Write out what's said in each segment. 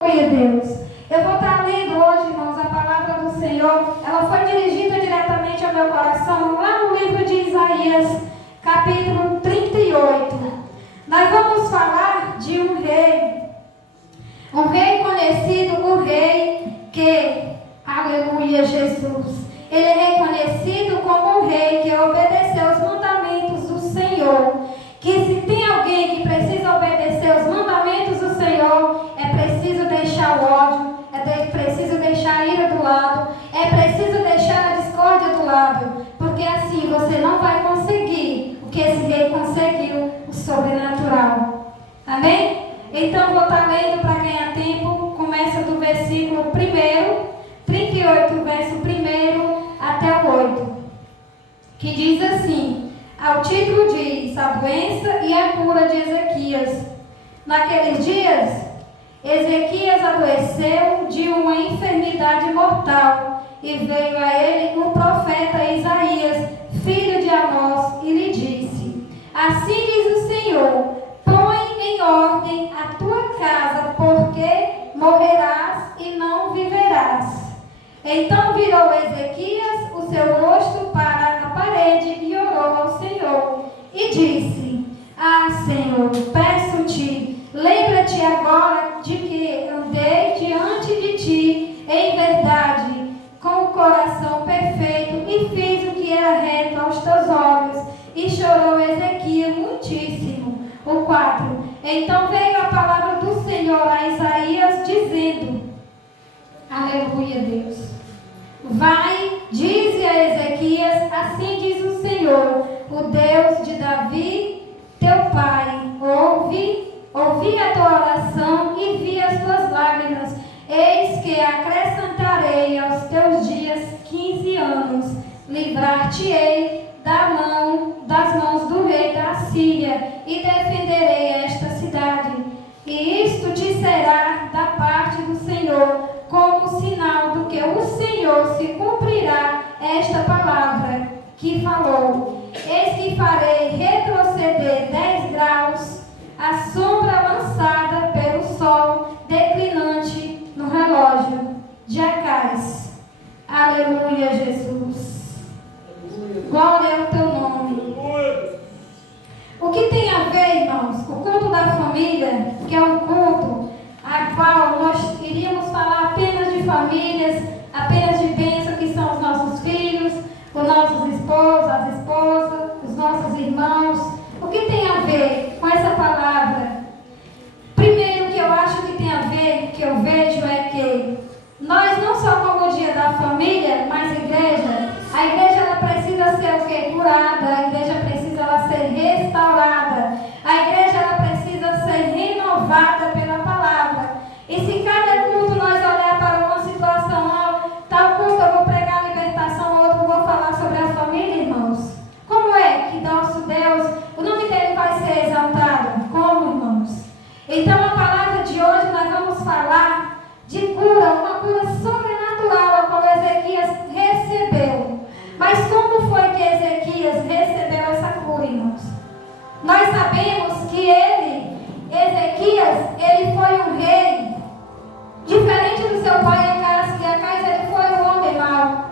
Aleluia, Deus. Eu vou estar lendo hoje, irmãos, a palavra do Senhor. Ela foi dirigida diretamente ao meu coração, lá no livro de Isaías, capítulo 38. Nós vamos falar de um rei conhecido, o rei que, aleluia, Jesus, ele é reconhecido como um rei que obedeceu os mandamentos do Senhor. Que se tem alguém que precisa obedecer os mandamentos do Senhor, é preciso deixar o ódio, é preciso deixar a ira do lado, é preciso deixar a discórdia do lado, porque assim você não vai conseguir o que esse rei conseguiu, o sobrenatural. Amém? Então vou estar lendo para ganhar tempo. Começa do versículo 1, 38, verso 1 até o 8, que diz assim: ao título diz: a doença e a cura de Ezequias. Naqueles dias, Ezequias adoeceu de uma enfermidade mortal, e veio a ele o profeta Isaías, filho de Amós, e lhe disse: assim diz o Senhor, põe em ordem a tua casa, porque morrerás e não viverás. Então virou Ezequias o seu rosto para a parede e orou ao Senhor, e disse: ah, Senhor, peço-te, lembra-te agora de que andei diante de ti em verdade, com o coração perfeito, e fiz o que era reto aos teus olhos. E chorou Ezequias muitíssimo. O 4. Então veio a palavra do Senhor a Isaías, dizendo: aleluia, Deus. Vai, dize a Ezequias: assim diz o Senhor, o Deus de Davi, teu pai, ouvi a tua oração e vi as tuas lágrimas. Eis que acrescentarei aos teus dias 15 anos, livrar-te-ei das mãos do rei da Síria, e defenderei esta cidade. E isto te será da parte do Senhor, como sinal do que o Senhor se cumprirá esta palavra que falou. Eis que farei retroceder 10 graus a sombra lançada pelo sol declinante no relógio de Acais. Aleluia, Jesus. Glória ao teu nome. O que tem a ver, irmãos, o culto da família, que é um culto a qual nós iríamos falar apenas de famílias, apenas de bênção, que são os nossos filhos, os nossos esposos, as esposas, os nossos irmãos. O que tem a ver com essa palavra? Primeiro, que eu acho que tem a ver, que eu vejo, é que nós não só como o dia da família, mas a igreja ela precisa ser o quê? Curada, a igreja precisa ela ser restaurada, a igreja ela precisa ser renovada pela palavra. E se cada culto nós olhar para uma situação, tal culto eu vou pregar a libertação, outro eu vou falar sobre a família, irmãos. Como é que nosso Deus, o nome dele vai ser exaltado? Como, irmãos? Então a palavra de hoje nós vamos falar de cura, uma cura sobrenatural a qual Ezequias recebeu. Mas como foi que Ezequias recebeu essa cura, irmãos? Nós sabemos que Ezequias, ele foi um rei, diferente do seu pai Acais, ele foi um homem mau.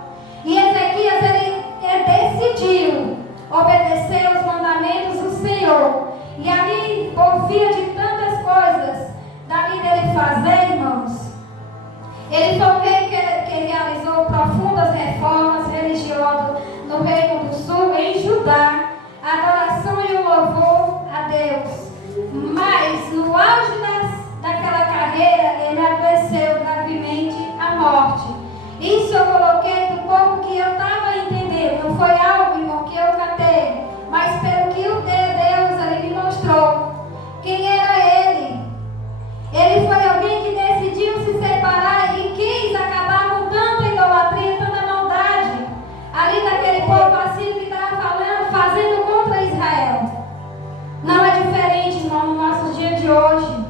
E Ezequias, ele decidiu obedecer os mandamentos do Senhor. E ali, por via de tantas coisas, dali dele fazer, irmãos, ele foi um rei que realizou profundas reformas religiosas no Reino do Sul, em Judá, a adoração e o louvor a Deus. Mas no auge daquela carreira, ele adoeceu gravemente a morte. Isso eu coloquei do pouco que eu estava entendendo. Não foi algo, irmão, que eu catei, mas pelo que o Deus ele me mostrou. Quem era ele? Ele foi alguém que decidiu se separar e quis acabar com tanta idolatria, tanta maldade ali daquele povo assim que estava fazendo contra Israel. Não é diferente, irmão, no nosso dia de hoje.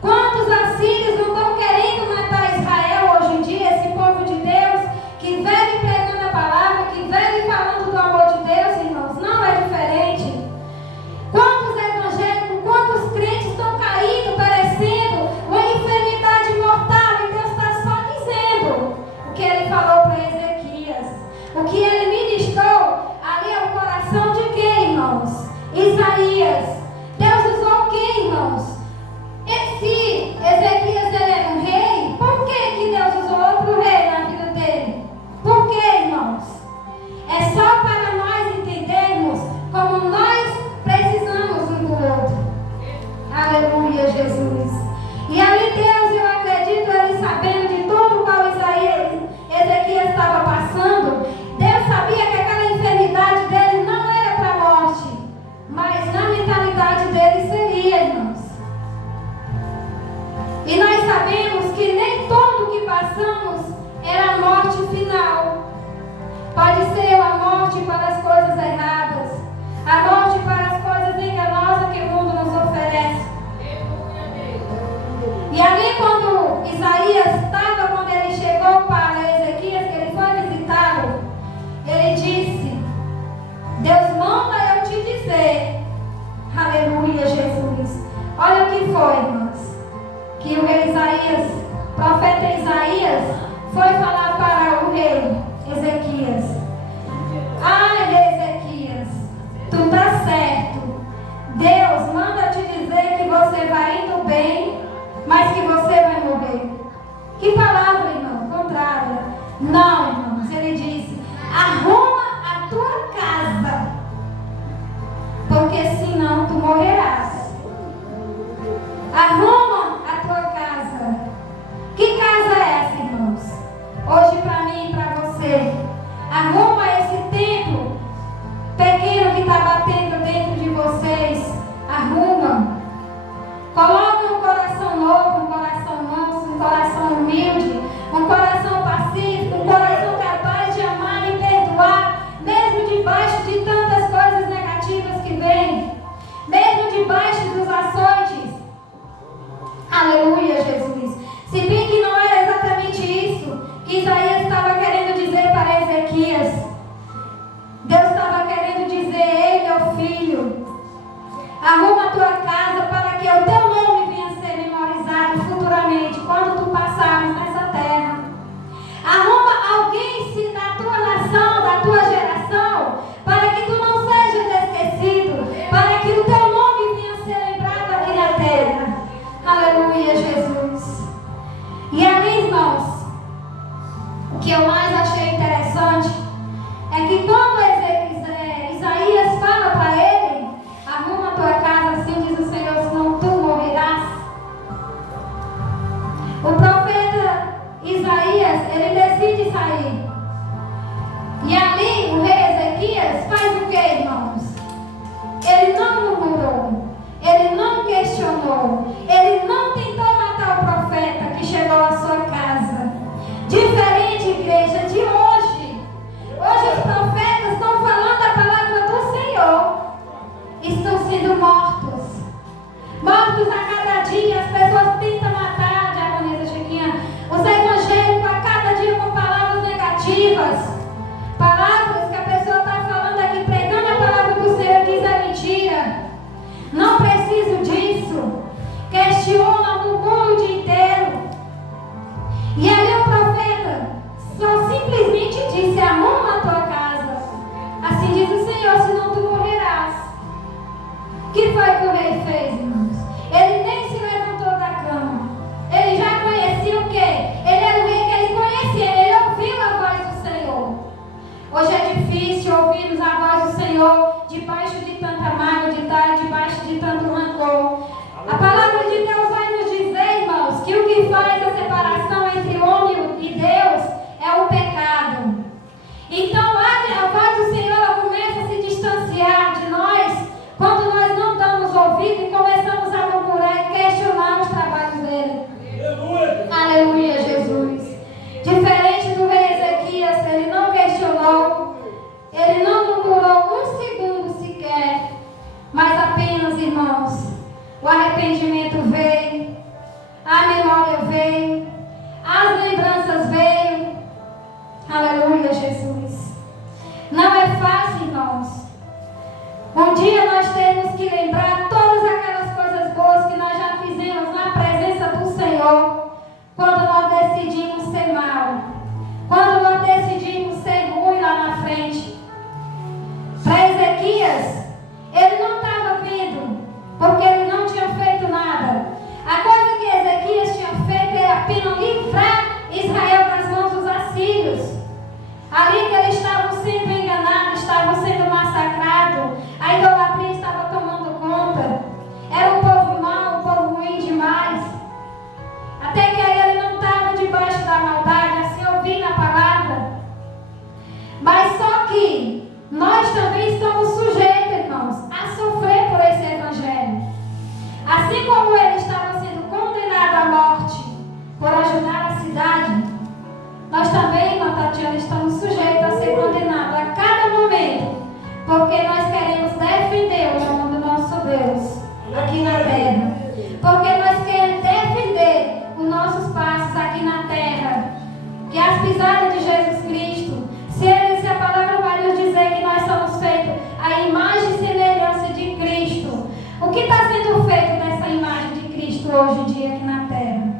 Quantos assírios não estão querendo matar Israel hoje em dia, esse povo de Deus, final. Pode ser a morte para as coisas erradas, a morte para as coisas enganosas que o mundo nos oferece. E ali quando Isaías estava, quando ele chegou para Ezequias, que ele foi visitá-lo, ele disse: Deus manda eu te dizer, aleluia, Jesus. Olha o que foi, irmãos, que o rei Isaías, o profeta Isaías, foi falar para o rei Ezequias: rei Ezequias, tu tá certo. Deus manda te dizer que você vai indo bem, mas que você vai morrer. Que palavra, irmão? Contrária. Não, irmãos. Ele disse: arruma a tua casa, porque senão tu morrerás. Arruma a tua casa. Que casa é essa, irmãos? Hoje para mim e para você. Arruma esse templo pequeno que está batendo dentro de vocês. Arruma. Coloca um coração novo, um coração manso, um coração humilde, um coração pacífico, um coração capaz de amar e perdoar, mesmo debaixo de tantas coisas negativas que vêm, mesmo debaixo dos açoites. Aleluia, Jesus. Se bem que não era exatamente isso que Isaías estava querendo dizer para Ezequias. Deus estava querendo dizer: ei, meu filho, arruma a tua casa para que o teu nome venha a ser memorizado futuramente, quando tu passares nessa terra. Arruma alguém da tua nação, da tua geração, para que tu não sejas esquecido, para que o teu nome venha a ser lembrado aqui na terra. Aleluia, Jesus. E ali, irmãos, o que eu mais achei interessante é que quando Isaías fala para ele: arruma a tua casa, assim diz o Senhor, senão tu morrerás. O profeta Isaías, ele decide sair. E ali o rei Ezequias faz o que, irmãos? Ele não murmurou, ele não questionou, ele não tentou matar o profeta que chegou à sua casa. Diferente, igreja, de hoje. Hoje os profetas estão falando a palavra do Senhor. Estão sendo mortos. Mortos a cada dia. As pessoas tentam matar, diaconisa Chiquinha, os evangélicos a cada dia com palavras negativas. Palavras que a pessoa está falando aqui, pregando a palavra do Senhor, diz é mentira. Não preciso disso. Questiona no mundo o dia inteiro. E ali o profeta só simplesmente disse: arruma a tua casa. Assim diz o Senhor, senão tu morrerás. O que foi que o rei fez, irmãos? Ele nem se levantou da cama. Ele já conhecia o quê? Ele era o rei que ele conhecia. Ele ouviu a voz do Senhor. Hoje é difícil ouvirmos a voz do Senhor debaixo de tanta mágoa, debaixo de tanto rancor. A palavra de Deus vai nos dizer, irmãos, que o que faz a separação entre o homem e Deus é o pecado. Então a voz do Senhor, ela começa a se distanciar de nós quando nós não damos ouvido e começamos a murmurar e questionar os trabalhos dele. Aleluia, Jesus. Diferente do rei Ezequias, ele não questionou, ele não murmurou um segundo sequer, mas apenas, irmãos, o arrependimento veio, a memória veio, as lembranças veio. Aleluia, Jesus. Não é fácil, irmãos. Um dia nós temos que lembrar todas aquelas coisas boas que nós já fizemos na presença do Senhor, quando nós cotidiano, estamos sujeitos a ser condenados a cada momento, porque nós queremos defender o nome do nosso Deus aqui na terra, porque nós queremos defender os nossos passos aqui na terra, que as pisadas de Jesus Cristo, se a palavra vai nos dizer que nós somos feitos à imagem e semelhança de Cristo, o que está sendo feito dessa imagem de Cristo hoje em dia aqui na terra?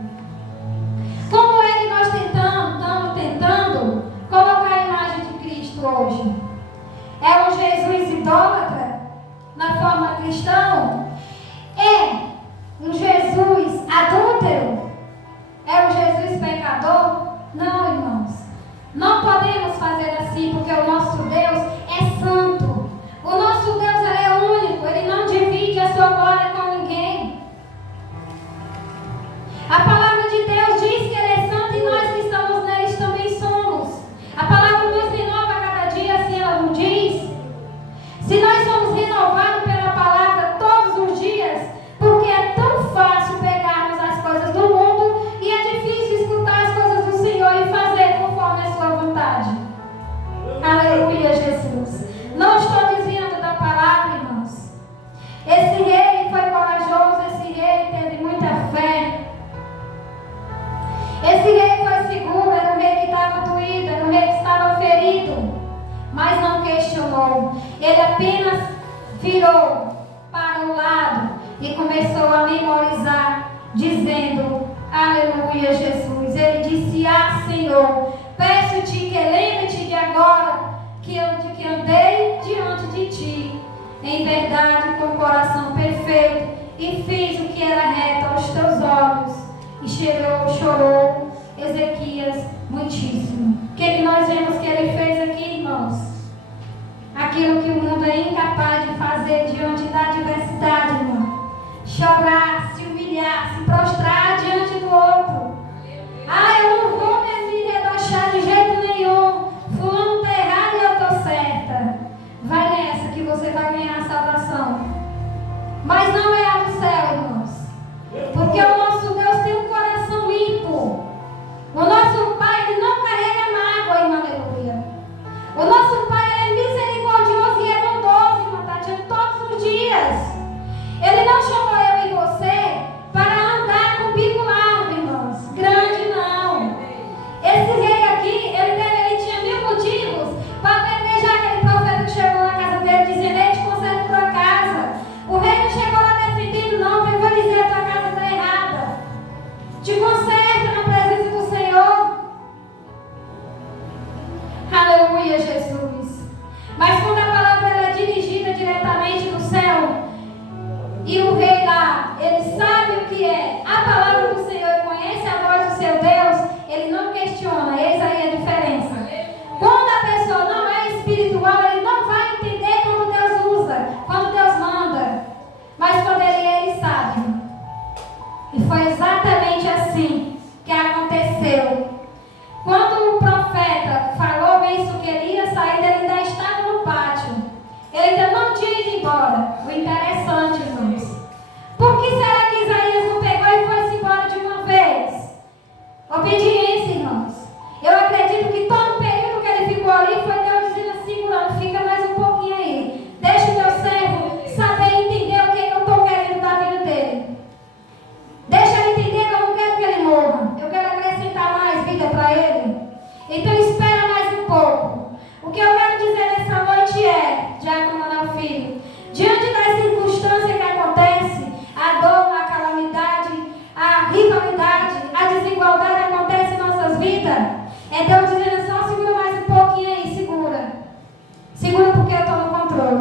Como é que nós estamos tentando colocar a imagem de Cristo hoje? É um Jesus idólatra na forma cristã? É um Jesus adúltero? É um Jesus pecador? Não, irmãos. Não podemos fazer assim, porque o nosso Deus é santo. O nosso Deus ele é único, ele não divide a sua glória com ninguém. A palavra de Deus diz que ele é santo e nós que estamos neles também somos. A palavra nos renova a cada dia, assim ela nos diz. Se nós somos renovados pela palavra todos os dias, porque é tão fácil pegarmos as coisas do mundo e é difícil escutar as coisas do Senhor e fazer conforme a sua vontade. Aleluia, Jesus. Não estou desviando da palavra, irmãos. Esse rei foi corajoso, esse rei teve muita fé. Esse rei foi seguro, era um rei que estava doído, era um rei que estava ferido, mas não questionou. Ele apenas virou para o lado e começou a memorizar, dizendo: aleluia, Jesus. Ele disse: ah, Senhor, peço-te que lembre-te de agora que andei diante de ti, em verdade, com o coração perfeito, e fiz o que era reto aos teus olhos. E chorou Ezequias muitíssimo. O que nós vemos que ele fez aqui, irmãos? Aquilo que o mundo é incapaz de fazer diante da adversidade, irmão. Chorar, se humilhar, se prostrar diante do outro. Ah, eu não vou me rebaixar de jeito nenhum. Fulano está errado e eu estou certa. Vai nessa que você vai ganhar a salvação. Mas não é a do céu, irmãos. Porque o nosso Deus tem um coração limpo. O nosso Pai, ele não carrega mágoa, irmã, aleluia. O nosso Pai, ele é misericordioso e é bondoso, irmã Tatiana, todos os dias. Ele não chamou eu e você para andar com bico largo, irmãos. Grande não. Esse rei aqui, ele tinha 1000 motivos para apedrejar aquele profeta que chegou na casa dele, dizendo: ele te conserta tua casa. O rei não chegou lá defendido, não, veio para dizer: a tua casa está errada. Te conserta na presença do Senhor. Aleluia, Jesus. Mas quando a palavra ela é dirigida diretamente do céu, e o rei lá, ele sabe o que é a palavra do Senhor e conhece a voz do seu Deus, ele não questiona. Eis aí a diferença. Quando a pessoa não é espiritual, ele não vai entender quando Deus usa, quando Deus manda. Mas quando ele é, ele sabe. E foi exatamente assim que aconteceu. Quando o profeta falou isso, que ele ia sair, ele ainda estava no pátio. Ele ainda não tinha ido embora. O interessante, irmãos. Por que será que Isaías não pegou e foi-se embora de uma vez? Obediência, irmãos. Eu acredito que todo o período que ele ficou ali foi Deus dizendo assim: segurando, fica mais um pouquinho aí. Deixa o teu servo saber e entender o que eu estou querendo da vida dele. Deixa ele entender que eu não quero que ele morra. Eu quero acrescentar mais vida para ele. Então espera mais um pouco. O que eu quero dizer nessa noite é, Diácono Manuel Filho, diante das circunstâncias que acontecem, a dor, a calamidade, a rivalidade, a desigualdade que acontece em nossas vidas, é Deus dizendo: só segura mais um pouquinho aí, segura. Segura porque eu estou no controle.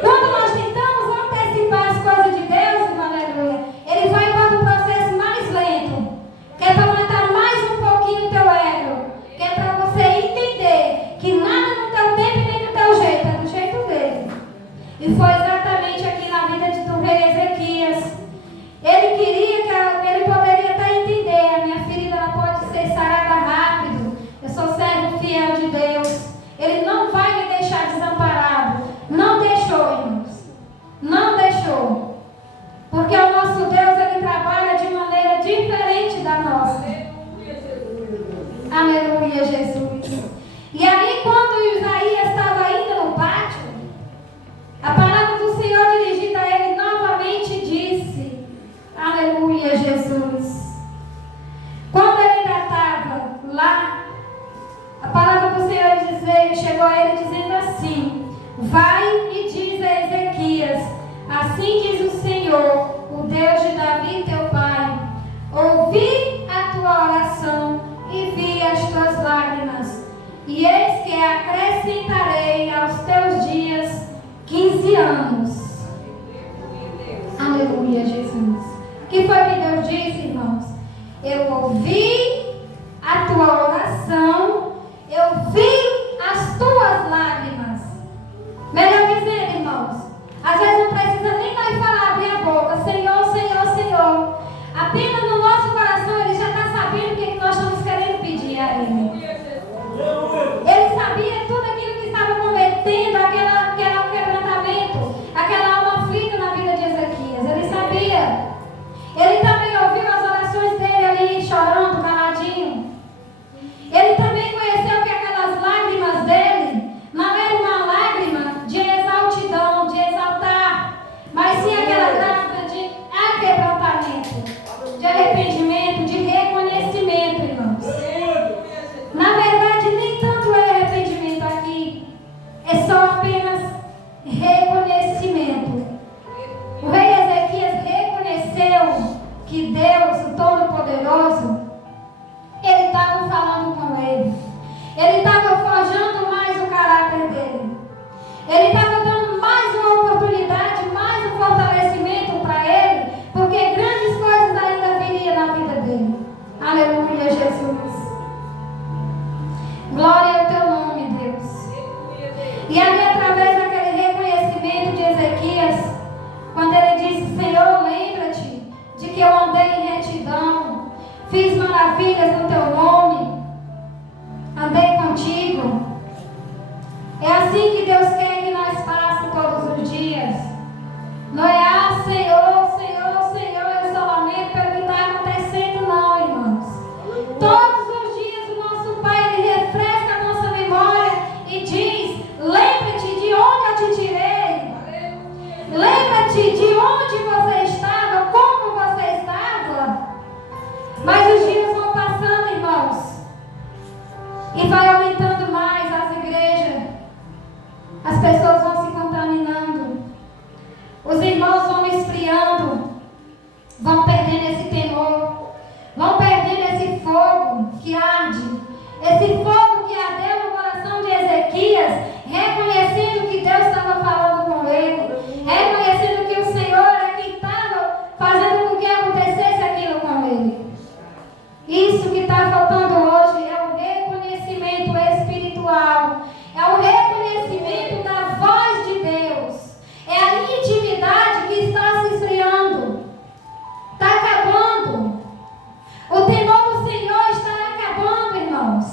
Quando nós tentamos antecipar as coisas de Deus, irmã, aleluia, ele vai para o processo mais lento, que é para matar mais um pouquinho o teu ego, que é para você entender que nada no teu tempo nem do teu jeito, é do jeito dele. E foi exatamente aqui na vida do rei Ezequias. Ele queria que ele poderia até entender: a minha ferida ela pode ser sarada rápido, chegou a ele dizendo assim: vai e diz a Ezequias, assim diz o Senhor, o Deus de Davi teu pai, ouvi a tua oração e vi as tuas lágrimas, e eis que acrescentarei aos teus dias 15 anos. Aleluia, Jesus. O que foi que Deus disse, irmãos? Eu ouvi a tua oração, eu vi as tuas lágrimas. Melhor dizendo, irmãos, às vezes não precisa nem mais falar, abrir a boca, Senhor, Senhor, Senhor. Apenas no nosso coração ele já está sabendo o que nós estamos querendo pedir a Ele. Ele sabia tudo aquilo que estava cometendo, aquele quebrantamento, aquela alma aflita na vida de Ezequias. Ele sabia. Ele também ouviu as orações dele ali chorando, caladinho. Ele também conheceu que aquelas lágrimas dele não era uma lágrima de exaltidão, de exaltar, mas sim aquela lágrima de quebrantamento, de arrependimento, de reconhecimento, irmãos. Na verdade, nem tanto é arrependimento aqui, é só apenas reconhecimento. O rei Ezequias reconheceu que Deus, o Todo-Poderoso, Ele estava falando com ele. Ele estava forjando mais o caráter dele. Ele estava dando mais uma oportunidade, mais um fortalecimento para ele, porque grandes coisas ainda viriam na vida dele. Aleluia, Jesus. Glória ao teu nome, Deus. E ali, através daquele reconhecimento de Ezequias, quando ele disse: Senhor, lembra-te de que eu andei em retidão, fiz maravilhas no teu nome, andei contigo. É assim que Deus quer que nós façamos todos os dias. Não é Senhor, Senhor, Senhor, eu só lamento pelo que está acontecendo, não, irmãos. Todos os dias o nosso Pai, Ele refresca a nossa memória e diz: lembra-te de onde eu te tirei. Lembra-te de onde você estava, como você estava. Mas os dias vão passando, irmãos, e vai aumentando mais as igrejas. As pessoas vão se contaminando. Os irmãos vão esfriando, vão perdendo esse temor, vão perdendo esse fogo que arde, esse fogo que ardeu no coração de Ezequias, reconhecendo que Deus estava falando com ele, reconhecendo que o Senhor é quem estava fazendo com que acontecesse aquilo com ele. Isso que está faltando hoje é o reconhecimento espiritual, é o reconhecimento da voz de Deus, é a intimidade que está se esfriando, está acabando. O temor do Senhor está acabando, irmãos.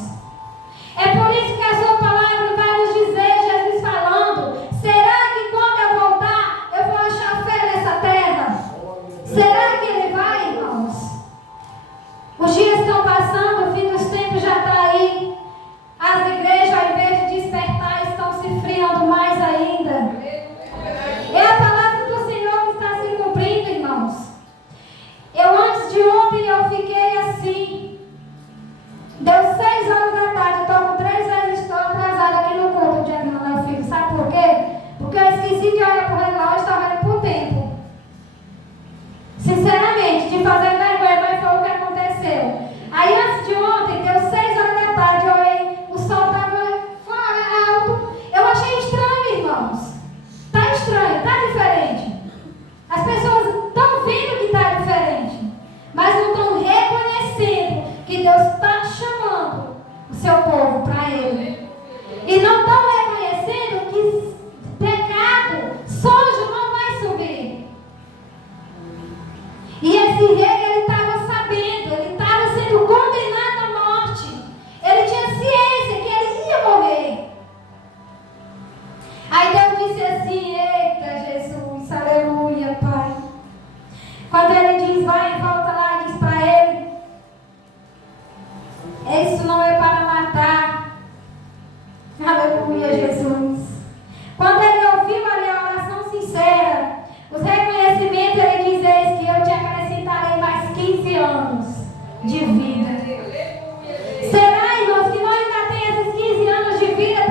É por isso que a sua palavra vai nos dizer, Jesus falando: será que quando eu voltar eu vou achar fé nessa terra? Será que Ele vai, irmãos? Os dias estão passando, o fim dos tempos já está aí. As igrejas, ao invés de despertar, estão se esfriando mais ainda. É a palavra do Senhor que está se cumprindo, irmãos. Antes de ontem, eu fiquei assim. Deu 6 horas da tarde, eu estou com 3 vezes, estou atrasada aqui no culto de Adriano, meu filho. Sabe por quê? Porque eu esqueci de olhar para o relógio, estava olhando para o tempo. Sinceramente, de fazer vergonha, mas foi o que aconteceu. Aí antes de ontem, deu 6 horas da tarde, eu olhei, o sol estava fora, alto. Eu achei estranho, irmãos. Está estranho, está diferente. As pessoas estão vendo que está diferente, mas não estão reconhecendo que Deus está chamando o seu povo para Ele. E não estão reconhecendo que pecado sujo não vai subir. E esse rei, ele estava sabendo, ele estava sendo condenado à morte. Ele tinha ciência que ele ia morrer. Aí Deus disse assim: eita Jesus, aleluia, Pai. Quando ele diz: vai, volta lá, diz para ele: isso não é para matar. Aleluia, Jesus. Quando ele ouviu ali a oração sincera, os reconhecimentos, ele diz: eis que eu te acrescentarei mais 15 anos de vida. Será, irmãos, que nós ainda temos esses 15 anos de vida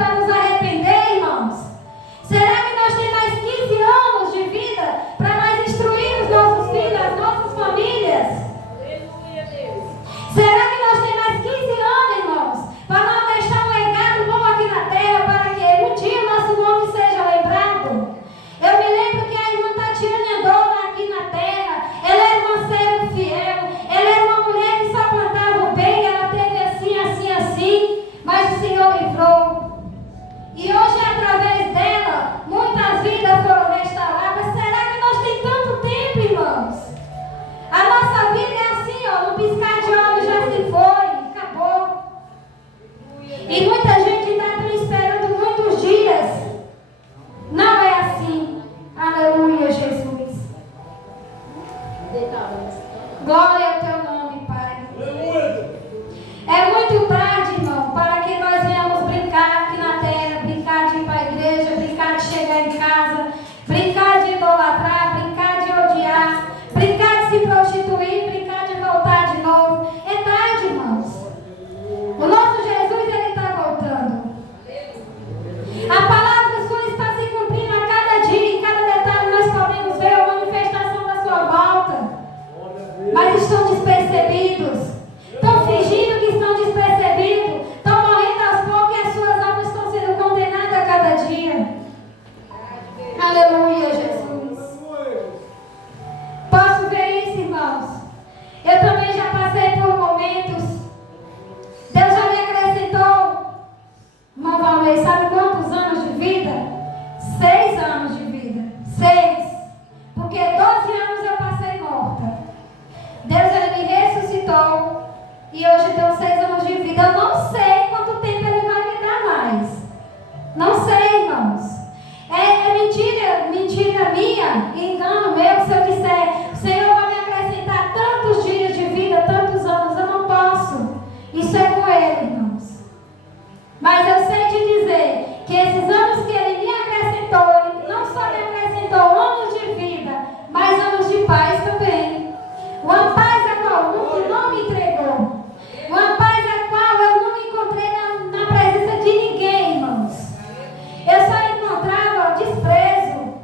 te deu 6 anos de vida. Eu não sei quanto tempo Ele vai me dar mais. Não sei, irmãos. É mentira minha, engano meu, se eu disser, o Senhor vai me acrescentar tantos dias de vida, tantos anos, eu não posso. Isso é com Ele, irmãos. Mas eu sei te dizer que esses anos que Ele me acrescentou, Ele não só me acrescentou anos de vida, mas anos de paz também. Uma paz a qual o mundo não me entregou. Uma paz a qual eu não encontrei na presença de ninguém, irmãos. Eu só encontrava desprezo.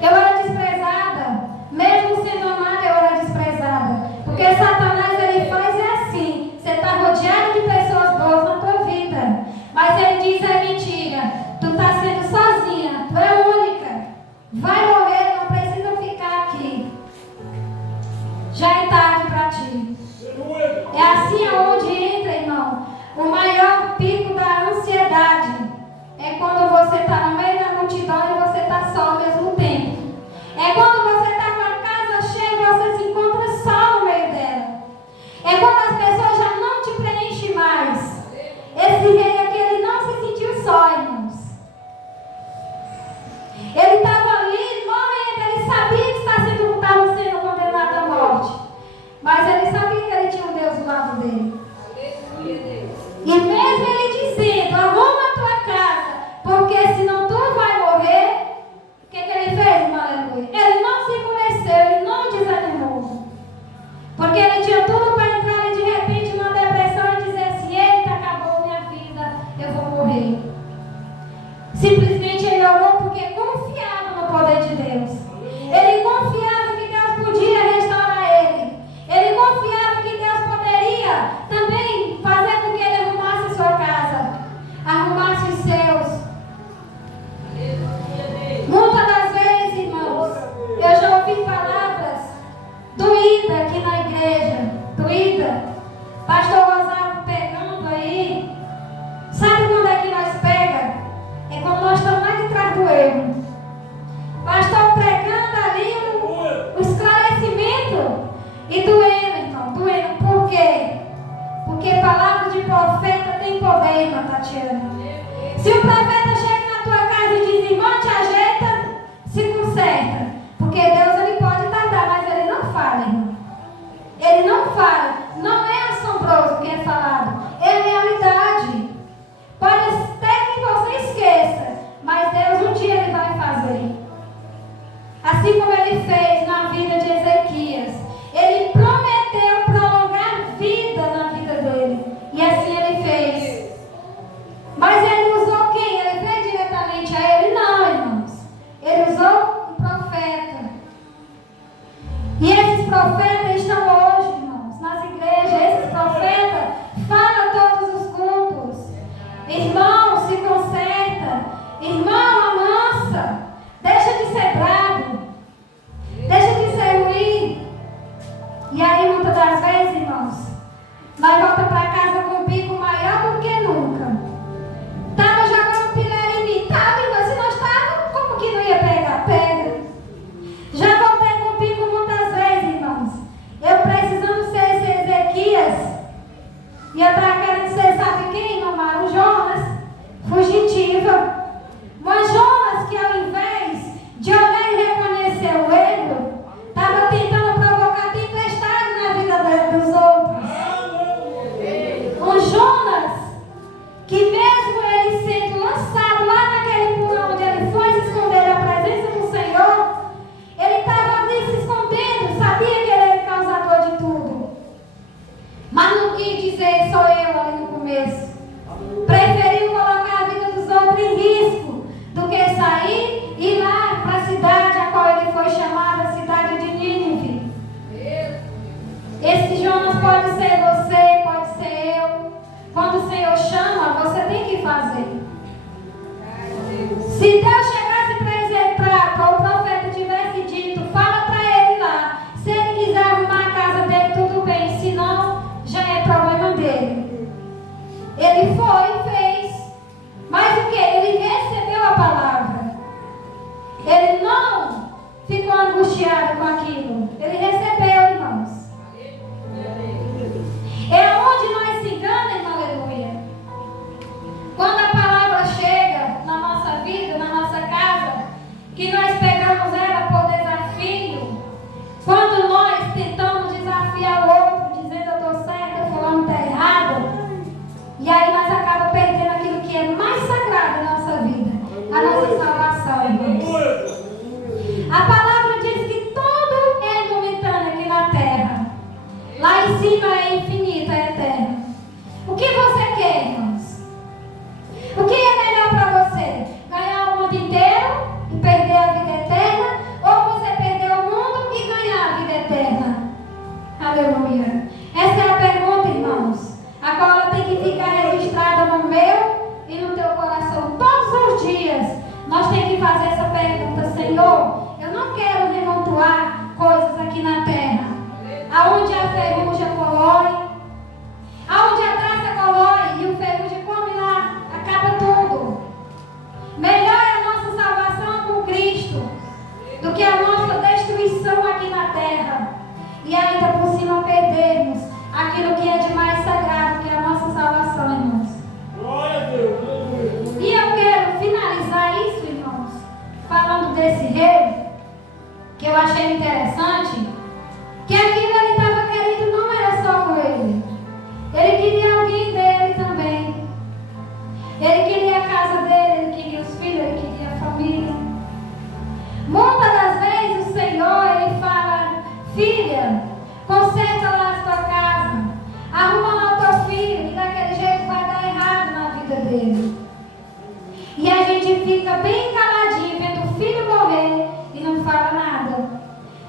Eu era desprezada. Mesmo sendo amada, eu era desprezada. Porque Satanás, ele faz assim. Você está rodeado de pessoas boas na tua vida. Mas ele diz, é mentira. Tu está sendo sozinha. Tu é única. Vai morrer, não precisa ficar aqui. Já é tarde para ti. É assim aonde entra, irmão, o maior pico da ansiedade. É quando você está no meio da multidão e você está só ao mesmo tempo. É quando você está com a casa cheia e você se encontra só no meio dela. É quando as pessoas já não te preenchem mais. Esse rei aqui, ele não se sentiu só, irmãos. Ele estava ali morrendo, ele sabia que estava sendo condenado à morte. Mas ele sabia que ele tinha um Deus do lado dele. E mesmo ele dizendo, arruma a tua casa, porque senão tu vai morrer. O que ele fez, irmão? Aleluia? Ele não se endureceu, ele não desanimou. Porque ele tinha tudo para entrar e de repente numa depressão e dizer assim, eita, acabou minha vida, eu vou morrer. Simplesmente ele orou porque confiava no poder de Deus. Ele confiava que Deus podia restaurar ele. Ele confiava que Deus poderia também fazer com que ele arrumasse a sua casa, arrumasse os seus. Muitas das vezes, irmãos, eu já ouvi palavras doídas aqui na igreja. Doída. Pastor Gonçalo pegando aí. Sabe quando é que nós pega? É quando nós estamos lá de trás do erro. Pastor pregando ali o esclarecimento e doendo, irmão, doendo. Por quê? Porque palavra de profeta tem poder, irmã Tatiana. Se o profeta chega na tua casa e diz, irmão, te ajeita, se conserta. Porque Deus, ele pode tardar, mas ele não fala, irmão. Ele não fala. Não é assombroso o que é falado. É realidade. Pode até que você esqueça, mas Deus um dia ele vai fazer. Assim como ele fez na vida de Ezequias. Ele prometeu prolongar vida na vida dele. E assim ele fez. Mas ele usou quem? Ele fez diretamente a ele? Não, irmãos. Ele usou um profeta. E esses profetas estão hoje, irmãos, nas igrejas. Esses profetas falam todos os cultos. Irmão, se conserta. Irmão, amansa. Deixa de ser bravo. Deixa de ser ruim. E aí, muitas das vezes, irmãos, nós voltamos para casa com um pico maior do que nunca. Estava jogando pilha em mim. Estava, irmão, se não estava, como que não ia pegar? Pega. Já voltei com o pico muitas vezes, irmãos. Eu precisando ser esse Ezequias. E eu estava querendo ser, sabe quem, irmão? O Jonas. Fugitiva. Mas Jonas que ao invés de olhar e reconhecer o erro, estava tentando provocar tempestade na vida dos outros. O Jonas, que mesmo ele sendo lançado lá naquele porão onde ele foi se esconder da presença do Senhor, ele estava ali se escondendo, sabia que ele era o causador de tudo. Mas não quis dizer, sou eu ali no começo. Preferiu colocar a vida dos outros em risco do que sair e ir lá para a cidade a qual ele foi chamado, a cidade de Nínive. Esse Jonas pode ser você, pode ser eu. Quando o Senhor chama, você tem que fazer. Se Deus chegasse para o profeta e tivesse dito, fala para ele lá. Se ele quiser arrumar a casa dele, tudo bem. Se não, já é problema dele. Ele foi e fez. Mas o que? Ele recebeu fazer essa pergunta: Senhor, eu não quero remontar coisas aqui na terra, aonde a ferrugem corrói, aonde a traça corrói e o ferrugem come lá, acaba tudo. Melhor é a nossa salvação com Cristo do que a nossa destruição aqui na terra. E ainda por cima perdermos aquilo que é de mais sagrado, que é a nossa salvação, irmãos. Glória a Deus. E eu quero finalizar isso, irmãos, falando desse rei, que eu achei interessante, que aquilo ele estava querendo não era só com ele. Ele queria alguém dele também. Ele queria a casa dele, ele queria os filhos, ele queria a família. Muitas das vezes o Senhor, ele fala: filha, conserta lá a tua casa, arruma lá o teu filho, que daquele jeito vai dar errado na vida dele. E a gente fica bem caladinho vendo o filho morrer e não fala nada.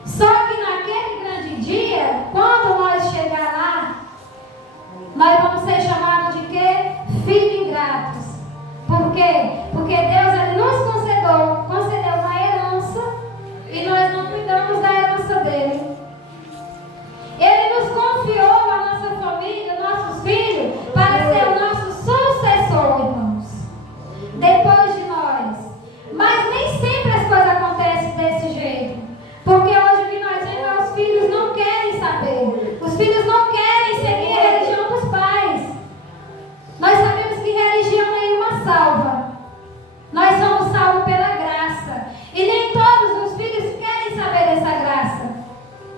Só que naquele grande dia, quando nós chegar lá, nós vamos ser chamados de quê? Filhos ingratos. Por quê? Porque Deus ele nos concedeu uma herança e nós não cuidamos da herança dele. Ele nos confiou a nossa família, nossos filhos, para ser o nosso sucessor, irmãos, depois de nós. Mas nem sempre as coisas acontecem desse jeito, porque hoje o que nós vemos é os filhos não querem saber, os filhos não querem seguir a religião dos pais. Nós sabemos que religião nenhuma salva. Nós somos salvos pela graça. E nem todos os filhos querem saber dessa graça,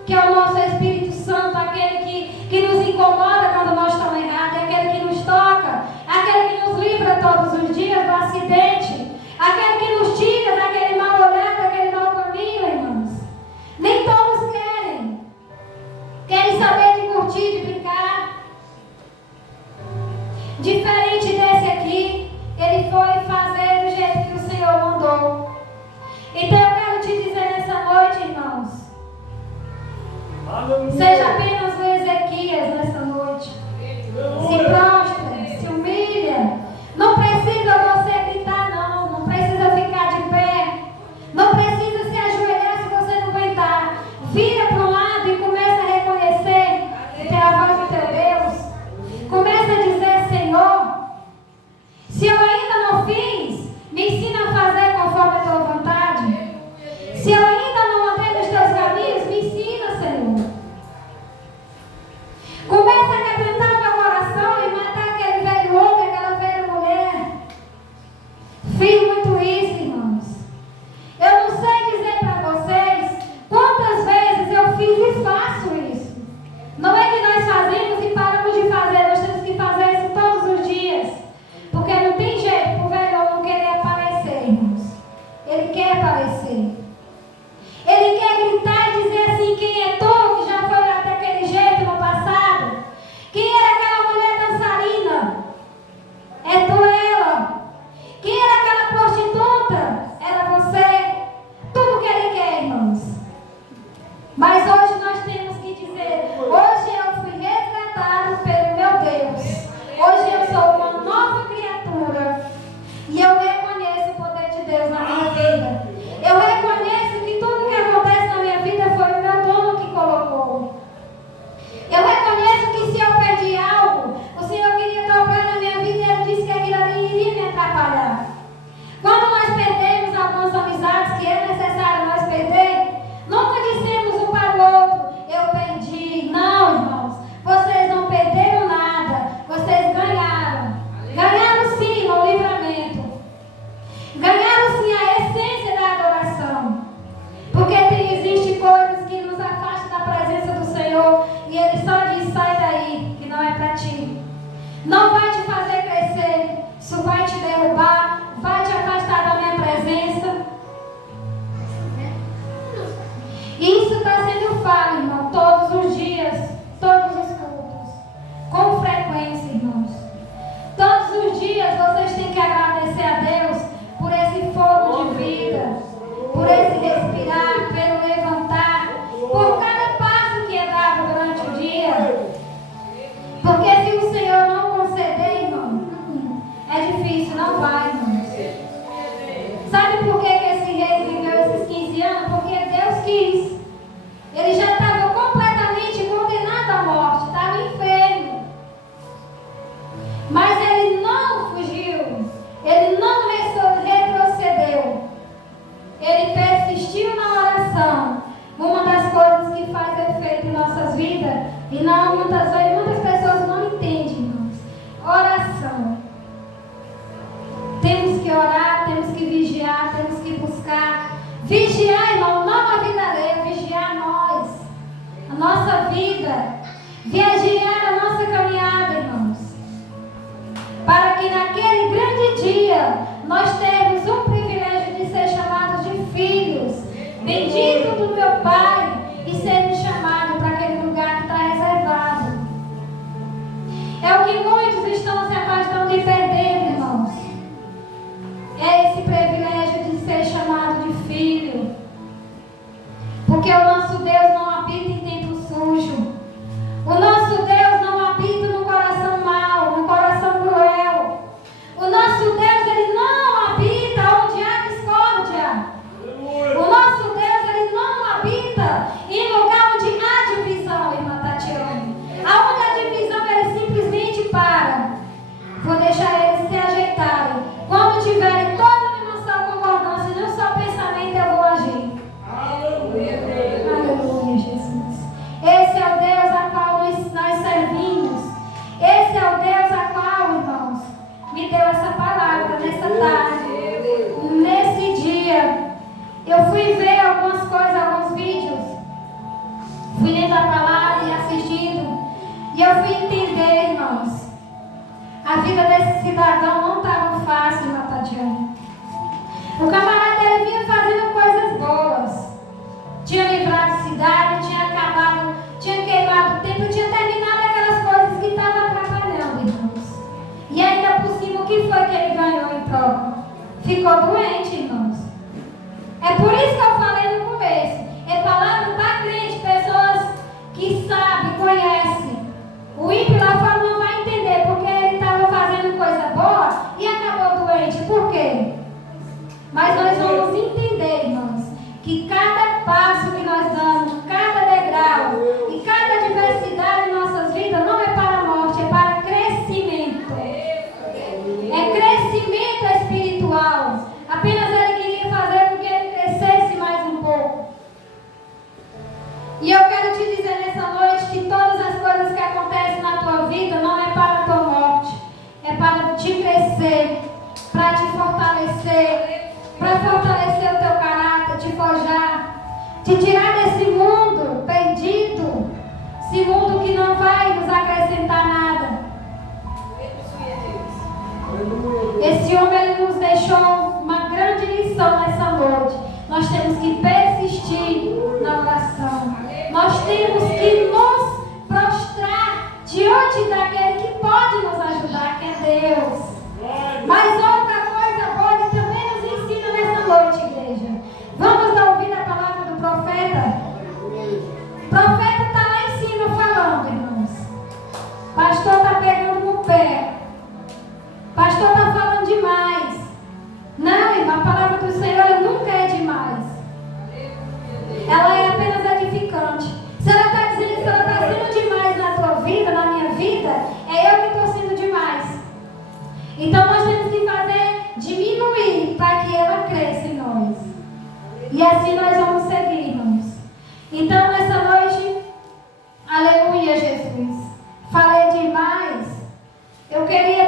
que é o nosso Espírito Santo, aquele que nos incomoda quando nós estamos errados, aquele que nos toca, aquele que nos livra todos os dias do acidente, aquele que nos tira daquele mau olhar, daquele mau caminho, irmãos. Nem todos querem. Querem saber de curtir, de brincar. Diferente desse aqui, ele foi fazer do jeito que o Senhor mandou. Então eu quero te dizer nessa noite, irmãos, seja apenas o Ezequias nessa noite. Se prostra, se humilha. Não precisa você gritar, não. Não precisa ficar de pé. Não precisa se ajoelhar se você não aguentar. Vira para um lado e começa a reconhecer que é a voz do teu Deus. Começa a dizer: Senhor, se eu ainda não fiz, me ensina a fazer conforme a tua vontade. Se eu ainda não andei nos teus caminhos, me ensina, Senhor. Começa a quebrantar o meu coração e matar aquele velho homem, aquela velha mulher. Fiz muito isso, irmãos. Eu não sei dizer para vocês quantas vezes eu fiz e faço isso. Não é que nós fazemos e paramos de fazer, nós temos que fazer isso todos os dias. Porque não tem jeito para o velho não querer aparecer, irmãos. Ele quer aparecer. Ele quer gritar e dizer assim: quem é tu que já foi lá daquele jeito no passado? Quem era aquela mulher dançarina? É tu ela. Quem era aquela prostituta? Era você. Tudo que ele quer, irmãos. Mas hoje nós temos que dizer: hoje eu fui resgatado pelo meu Deus. Hoje eu sou uma nova criatura. E eu reconheço o poder de Deus na minha vida. Eu reconheço que tudo que acontece na minha vida foi o meu dono que colocou. Eu reconheço que se eu perdi algo, o Senhor queria tocar na minha vida e Ele disse que aquilo ali iria me atrapalhar. Quando nós perdemos algumas amizades que é necessário nós perder, nunca dissemos um para o outro: eu perdi. Não, irmãos. Vocês não perderam nada. Vocês ganharam. Ganharam sim o livramento. Ganharam sim a essência da adoração. Porque existem coisas que nos afastam da presença do Senhor e Ele só diz: sai daí, que não é para ti. Não vai te fazer crescer. Isso vai te derrubar. Vai te afastar da minha presença. Isso está sendo falo, irmão, todos os dias, todos os cultos, com frequência, irmãos. Todos os dias vocês têm que agradecer a Deus por esse fogo de vida, por esse respirar, pelo levantar, por cada passo que é dado durante o dia. Porque se o Senhor não conceder, irmão, é difícil, não vai, irmãos. Sabe por que Porém, muitos estão se afastando e perdendo, irmãos. É esse privilégio de ser chamado de filho. Porque o nosso Deus não habita em templo sujo. O nosso Deus não habita no coração mau, no coração cruel. O nosso Deus, Ele não habita onde há discórdia. O nosso Deus, Ele não habita em lugar onde há divisão, irmã Tatiana. Aonde a divisão, Ele simplesmente para. Vou deixar eles se ajeitarem. Quando tiverem toda a nossa concordância e um só pensamento, eu vou agir. Aleluia, Jesus. Esse é o Deus a qual nós servimos. Esse é o Deus a qual, irmãos, me deu essa palavra nessa tarde. Nesse dia, eu fui ver algumas coisas, alguns vídeos. Fui lendo a palavra e assistindo. E eu fui entender, irmãos. A vida desse cidadão não estava fácil, irmã Tatiana. O camarada, ele vinha fazendo coisas boas. Tinha livrado a cidade, tinha acabado, tinha queimado o tempo, tinha terminado aquelas coisas que estavam atrapalhando, irmãos. E ainda por cima, o que foi que ele ganhou em troca? Ficou doente, irmãos. É por isso que eu falei no começo. É palavra para crente, pessoas que sabem, conhecem. O ímpio lá fora não vai entender, porque ele estava fazendo coisa boa e acabou doente. Por quê? Mas nós vamos entender, irmãos, que cada passo que nós damos, cada degrau e cada diversidade em nossas vidas não é para a morte, é para crescimento. É crescimento espiritual. Apenas Ele queria fazer com que ele crescesse mais um pouco. E eu quero te dizer nessa noite que todas as coisas que acontecem na tua vida não é para a tua morte, é para te crescer, para te fortalecer, para fortalecer o teu caráter, te forjar, te tirar desse mundo perdido, esse mundo que não vai nos acrescentar nada. Esse homem, ele nos deixou uma grande lição nessa noite. Nós temos que persistir na oração. Nós temos que nos prostrar diante daquele que pode nos ajudar, que é Deus. Mas outra coisa boa, ele também nos ensina nessa noite, igreja. Vamos dar ouvir a palavra do profeta? O profeta está lá em cima falando, irmãos. O pastor está pegando no pé. O pastor está falando demais. Não, irmã, a palavra do Senhor nunca é demais. Ela é apenas edificante. Se ela está dizendo que ela está sendo demais na tua vida, na minha vida, é eu que estou sendo demais. Então nós temos que fazer diminuir para que ela cresça em nós. E assim nós vamos seguir, irmãos. Então nessa noite, aleluia, Jesus. Falei demais. Eu queria